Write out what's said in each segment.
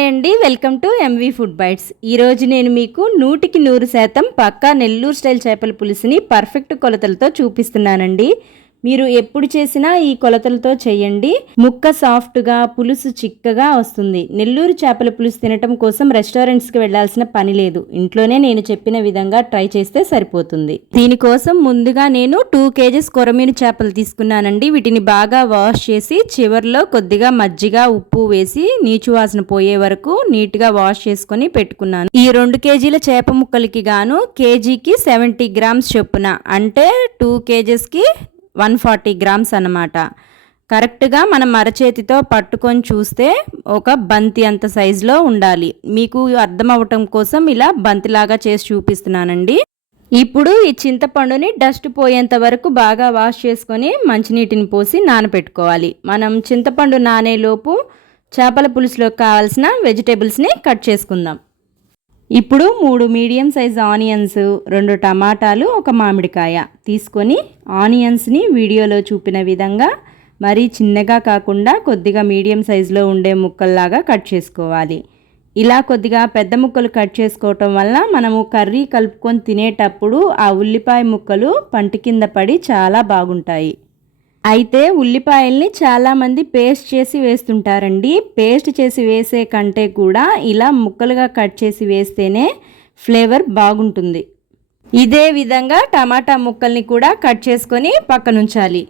Hi అండి, welcome to MV food bites. ఈరోజు నేను మీకు 100% పక్కా నెల్లూరు స్టైల్ చేపల పులుసుని పర్ఫెక్ట్ కొలతలతో చూపిస్తున్నానండి. మీరు ఎప్పుడు చేసినా ఈ కొలతలతో చేయండి. ముక్క సాఫ్ట్గా, పులుసు చిక్కగా వస్తుంది. నెల్లూరు చేపల పులుసు తినటం కోసం రెస్టారెంట్స్కి వెళ్లాల్సిన పని లేదు. ఇంట్లోనే నేను చెప్పిన విధంగా ట్రై చేస్తే సరిపోతుంది. దీనికోసం ముందుగా నేను 2 kgs కొరమీను చేపలు తీసుకున్నానండి. వీటిని బాగా వాష్ చేసి చివర్లో కొద్దిగా మజ్జిగ, ఉప్పు వేసి నీచు వాసన పోయే వరకు నీట్గా వాష్ చేసుకొని పెట్టుకున్నాను. ఈ 2 kgల చేప ముక్కలకి గాను కేజీకి 70 grams చొప్పున, అంటే 2 kgsకి 140 grams అన్నమాట. కరెక్ట్గా మనం అరచేతితో పట్టుకొని చూస్తే ఒక బంతి అంత సైజులో ఉండాలి. మీకు అర్థం అవ్వటం కోసం ఇలా బంతిలాగా చేసి చూపిస్తున్నానండి. ఇప్పుడు ఈ చింతపండుని డస్ట్ పోయేంత వరకు బాగా వాష్ చేసుకొని మంచినీటిని పోసి నానబెట్టుకోవాలి. మనం చింతపండు నానేలోపు చేపల పులుసులోకి కావాల్సిన వెజిటేబుల్స్ని కట్ చేసుకుందాం. ఇప్పుడు 3 మీడియం సైజ్ ఆనియన్స్, 2 టమాటాలు, 1 మామిడికాయ తీసుకొని ఆనియన్స్ని వీడియోలో చూపిన విధంగా మరీ చిన్నగా కాకుండా కొద్దిగా మీడియం సైజులో ఉండే ముక్కల్లాగా కట్ చేసుకోవాలి. ఇలా కొద్దిగా పెద్ద ముక్కలు కట్ చేసుకోవటం వల్ల మనము కర్రీ కలుపుకొని తినేటప్పుడు ఆ ఉల్లిపాయ ముక్కలు పంటి కింద పడి చాలా బాగుంటాయి. అయితే ఉల్లిపాయల్ని చాలామంది పేస్ట్ చేసి వేస్తుంటారండి. పేస్ట్ చేసి వేసే కంటే కూడా ఇలా ముక్కలుగా కట్ చేసి వేస్తేనే ఫ్లేవర్ బాగుంటుంది. ఇదే విధంగా టమాటా ముక్కల్ని కూడా కట్ చేసుకొని పక్కనుంచాలి.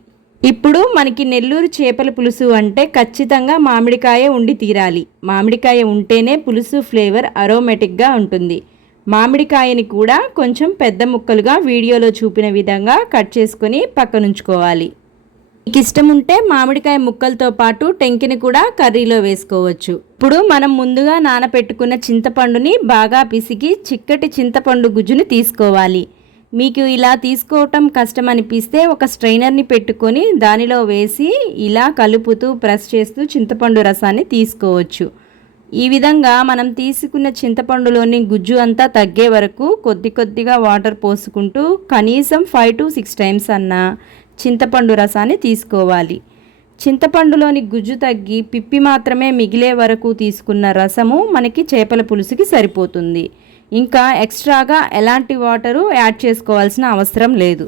ఇప్పుడు మనకి నెల్లూరు చేపల పులుసు అంటే ఖచ్చితంగా మామిడికాయ ఉండి తీరాలి. మామిడికాయ ఉంటేనే పులుసు ఫ్లేవర్ అరోమేటిక్గా ఉంటుంది. మామిడికాయని కూడా కొంచెం పెద్ద ముక్కలుగా వీడియోలో చూపిన విధంగా కట్ చేసుకొని పక్కనుంచుకోవాలి. మీకు ఇష్టం ఉంటే మామిడికాయ ముక్కలతో పాటు టెంకిని కూడా కర్రీలో వేసుకోవచ్చు. ఇప్పుడు మనం ముందుగా నానపెట్టుకున్న చింతపండుని బాగా పిసికి చిక్కటి చింతపండు గుజ్జుని తీసుకోవాలి. మీకు ఇలా తీసుకోవటం కష్టం అనిపిస్తే ఒక స్ట్రైనర్ని పెట్టుకొని దానిలో వేసి ఇలా కలుపుతూ ప్రెస్ చేస్తూ చింతపండు రసాన్ని తీసుకోవచ్చు. ఈ విధంగా మనం తీసుకున్న చింతపండులోని గుజ్జు అంతా తగ్గే వరకు కొద్ది కొద్దిగా వాటర్ పోసుకుంటూ కనీసం 5 to 6 times అన్నా చింతపండు రసాన్ని తీసుకోవాలి. చింతపండులోని గుజ్జు తగ్గి పిప్పి మాత్రమే మిగిలే వరకు తీసుకున్న రసము మనకి చేపల పులుసుకి సరిపోతుంది. ఇంకా ఎక్స్ట్రాగా ఎలాంటి వాటరు యాడ్ చేసుకోవాల్సిన అవసరం లేదు.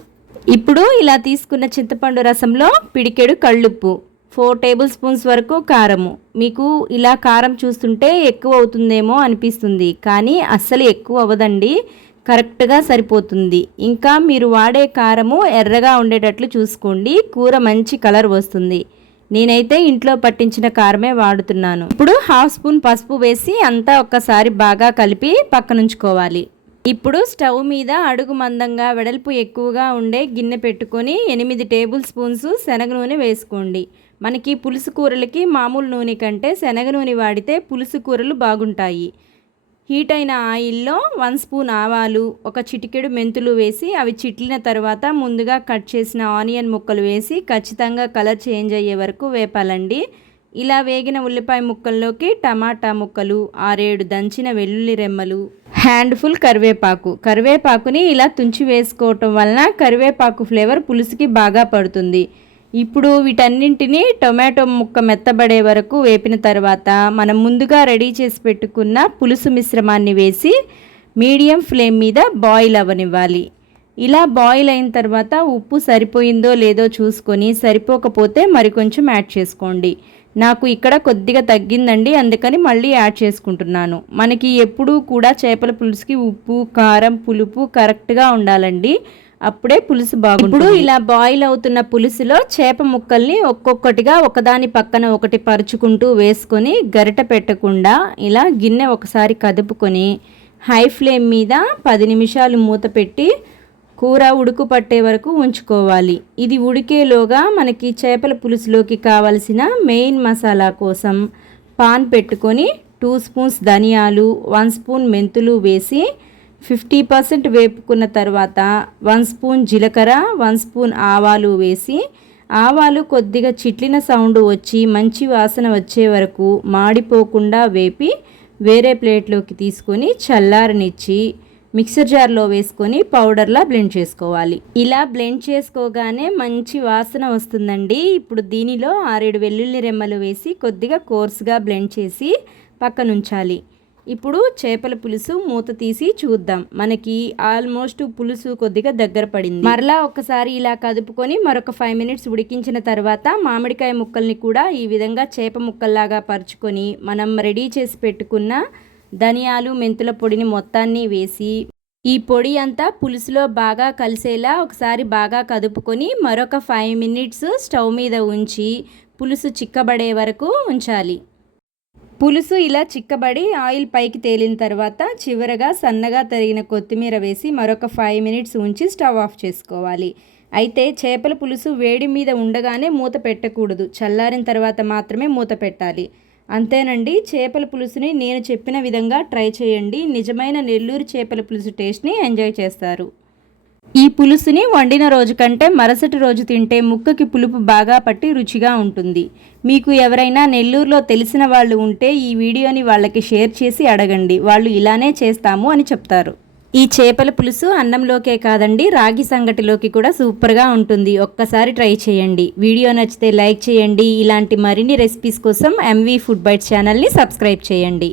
ఇప్పుడు ఇలా తీసుకున్న చింతపండు రసంలో పిడికెడు కళ్ళుప్పు, 4 tablespoons వరకు కారము. మీకు ఇలా కారం చూస్తుంటే ఎక్కువ అవుతుందేమో అనిపిస్తుంది, కానీ అస్సలు ఎక్కువ అవ్వదండి, కరెక్ట్గా సరిపోతుంది. ఇంకా మీరు వాడే కారము ఎర్రగా ఉండేటట్లు చూసుకోండి, కూర మంచి కలర్ వస్తుంది. నేనైతే ఇంట్లో పట్టించిన కారమే వాడుతున్నాను. ఇప్పుడు 1/2 స్పూన్ పసుపు వేసి అంతా ఒక్కసారి బాగా కలిపి పక్కనుంచుకోవాలి. ఇప్పుడు స్టవ్ మీద అడుగు మందంగా వెడల్పు ఎక్కువగా ఉండే గిన్నె పెట్టుకొని 8 tablespoons శనగ నూనె వేసుకోండి. మనకి పులుసు కూరలకి మామూలు నూనె కంటే శనగ నూనె వాడితే పులుసు కూరలు బాగుంటాయి. హీట్ అయిన ఆయిల్లో 1 స్పూన్ ఆవాలు, 1 చిటికెడు మెంతులు వేసి అవి చిట్లిన తర్వాత ముందుగా కట్ చేసిన ఆనియన్ ముక్కలు వేసి ఖచ్చితంగా కలర్ చేంజ్ అయ్యే వరకు వేపాలండి. ఇలా వేగిన ఉల్లిపాయ ముక్కల్లోకి టమాటా ముక్కలు, 6-7 దంచిన వెల్లుల్లి రెమ్మలు, హ్యాండ్ఫుల్ కరివేపాకుని ఇలా తుంచి వేసుకోవటం వలన కరివేపాకు ఫ్లేవర్ పులుసుకి బాగా పడుతుంది. ఇప్పుడు వీటన్నింటినీ టొమాటో ముక్క మెత్తబడే వరకు వేపిన తర్వాత మనం ముందుగా రెడీ చేసి పెట్టుకున్న పులుసు మిశ్రమాన్ని వేసి మీడియం ఫ్లేమ్ మీద బాయిల్ అవ్వనివ్వాలి. ఇలా బాయిల్ అయిన తర్వాత ఉప్పు సరిపోయిందో లేదో చూసుకొని సరిపోకపోతే మరికొంచెం యాడ్ చేసుకోండి. నాకు ఇక్కడ కొద్దిగా తగ్గిందండి, అందుకని మళ్ళీ యాడ్ చేసుకుంటున్నాను. మనకి ఎప్పుడూ కూడా చేపల పులుసుకి ఉప్పు, కారం, పులుపు కరెక్ట్గా ఉండాలండి, అప్పుడే పులుసు బాగుంటుంది. ఇప్పుడు ఇలా బాయిల్ అవుతున్న పులుసులో చేప ముక్కల్ని ఒక్కొక్కటిగా ఒకదాని పక్కన ఒకటి పరుచుకుంటూ వేసుకొని గరిట పెట్టకుండా ఇలా గిన్నె ఒకసారి కదుపుకొని హై ఫ్లేమ్ మీద 10 నిమిషాలు మూత పెట్టి కూర ఉడుకు పట్టే వరకు ఉంచుకోవాలి. ఇది ఉడికేలోగా మనకి చేపల పులుసులోకి కావలసిన మెయిన్ మసాలా కోసం పాన్ పెట్టుకొని 2 స్పూన్స్ ధనియాలు, 1 స్పూన్ మెంతులు వేసి 50% వేపుకున్న తర్వాత 1 స్పూన్ జీలకర్ర, 1 స్పూన్ ఆవాలు వేసి ఆవాలు కొద్దిగా చిట్లిన సౌండ్ వచ్చి మంచి వాసన వచ్చే వరకు మాడిపోకుండా వేపి వేరే ప్లేట్లోకి తీసుకొని చల్లారనిచ్చి మిక్సర్ జార్లో వేసుకొని పౌడర్లా బ్లెండ్ చేసుకోవాలి. ఇలా బ్లెండ్ చేసుకోగానే మంచి వాసన వస్తుందండి. ఇప్పుడు దీనిలో 6-7 వెల్లుల్లి రెమ్మలు వేసి కొద్దిగా కోర్స్గా బ్లెండ్ చేసి పక్కనుంచాలి. ఇప్పుడు చేపల పులుసు మూత తీసి చూద్దాం. మనకి ఆల్మోస్ట్ పులుసు కొద్దిగా దగ్గర పడింది. మరలా ఒకసారి ఇలా కదుపుకొని మరొక 5 మినిట్స్ ఉడికించిన తర్వాత మామిడికాయ ముక్కల్ని కూడా ఈ విధంగా చేప ముక్కల్లాగా పరుచుకొని మనం రెడీ చేసి పెట్టుకున్న ధనియాలు మెంతుల పొడిని మొత్తాన్ని వేసి ఈ పొడి అంతా పులుసులో బాగా కలిసేలా ఒకసారి బాగా కదుపుకొని మరొక 5 మినిట్స్ స్టవ్ మీద ఉంచి పులుసు చిక్కబడే వరకు ఉంచాలి. పులుసు ఇలా చిక్కబడి ఆయిల్ పైకి తేలిన తర్వాత చివరగా సన్నగా తరిగిన కొత్తిమీర వేసి మరొక 5 మినిట్స్ ఉంచి స్టవ్ ఆఫ్ చేసుకోవాలి. అయితే చేపల పులుసు వేడి మీద ఉండగానే మూత పెట్టకూడదు, చల్లారిన తర్వాత మాత్రమే మూత పెట్టాలి. అంతేనండి, చేపల పులుసుని నేను చెప్పిన విధంగా ట్రై చేయండి. నిజమైన నెల్లూరు చేపల పులుసు టేస్ట్ని ఎంజాయ్ చేస్తారు. ఈ పులుసుని వండిన రోజు కంటే మరుసటి రోజు తింటే ముక్కకి పులుపు బాగా పట్టి రుచిగా ఉంటుంది. మీకు ఎవరైనా నెల్లూరులో తెలిసిన వాళ్ళు ఉంటే ఈ వీడియోని వాళ్ళకి షేర్ చేసి అడగండి, వాళ్ళు ఇలానే చేస్తాము అని చెప్తారు. ఈ చేపల పులుసు అన్నంలోకే కాదండి, రాగి సంగటిలోకి కూడా సూపర్గా ఉంటుంది. ఒక్కసారి ట్రై చేయండి. వీడియో నచ్చితే లైక్ చేయండి. ఇలాంటి మరిన్ని రెసిపీస్ కోసం ఎంవీ ఫుడ్ బైట్స్ ఛానల్ని సబ్స్క్రైబ్ చేయండి.